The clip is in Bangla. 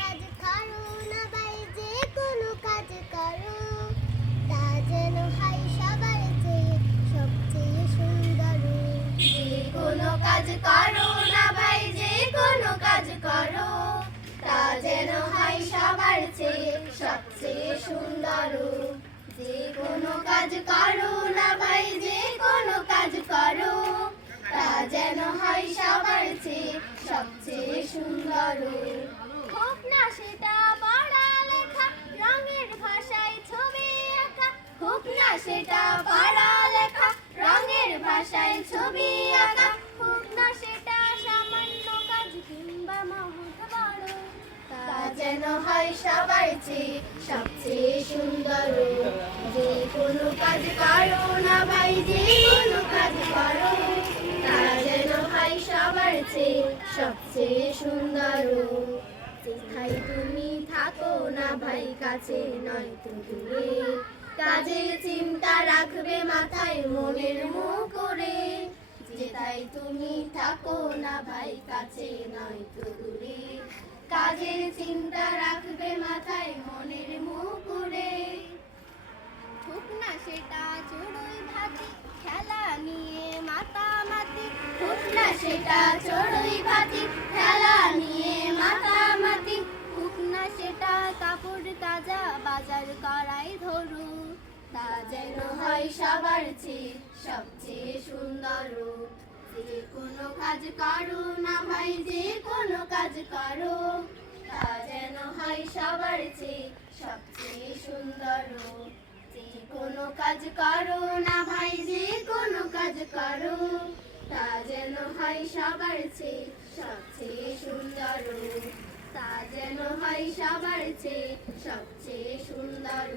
কাজ করো না ভাই, যে কোনো কাজ করো, তা যেন হয় সবার চেয়ে সবচেয়ে সুন্দর। যে কোনো কাজ করো না ভাই, যে কোনো কাজ করো, তা যেন হয় সবার চেয়ে সবচেয়ে সুন্দর। যে কোনো কাজ করো না ভাই, যে কোনো কাজ করো, তা যেন হয় সবার চেয়ে সবচেয়ে সুন্দর। হোক না সেটা পড়ালেখা, রঙের ভাষায় ছবি আঁকা, হোক না সেটা পড়ালেখা, রঙের ভাষায় ছবি আঁকা, হোক না সেটা সামান্য কাজ কিংবা মহৎ বড়, তা যেন হয় সবার চেয়ে সবচেয়ে সুন্দর। যে কোনো কাজ করো না ভাই, যে কোনো কাজ করো, তা যেন হয় সবার চেয়ে সবচেয়ে সুন্দর। যেথায় তুমি থাকো না ভাই, কাছে নয় তো দূরে, কাজের চিন্তা রাখবে মাথায় মনের মুখরে। যেথায় তুমি থাকো না ভাই, কাছে নয় তো দূরে, কাজের চিন্তা রাখবে মাথায় মনের মুখরে। হোক না সেটা চড়ুই ভাতি, খেলা নিয়ে মাতামাতি, হোক না সেটা চড়ুই ভাতি, খেলা নিয়ে মাতামাতি, হোক না সেটা কাপড় কাজা, বাজার করাই ধরু, তা যেন হয় সবার চেয়ে সবচেয়ে সুন্দর। যে কোনো কাজ করো না ভাই, যে কোনো কাজ করো, তা যেন হয় সবার চেয়ে সবচেয়ে সুন্দর। যে কোনো কাজ করো না ভাই, যে কোনো কাজ করো, তা যেন হয় সবার চেয়ে সবচেয়ে সুন্দর। তা যেন হয় সবার চেয়ে সবচেয়ে সুন্দর।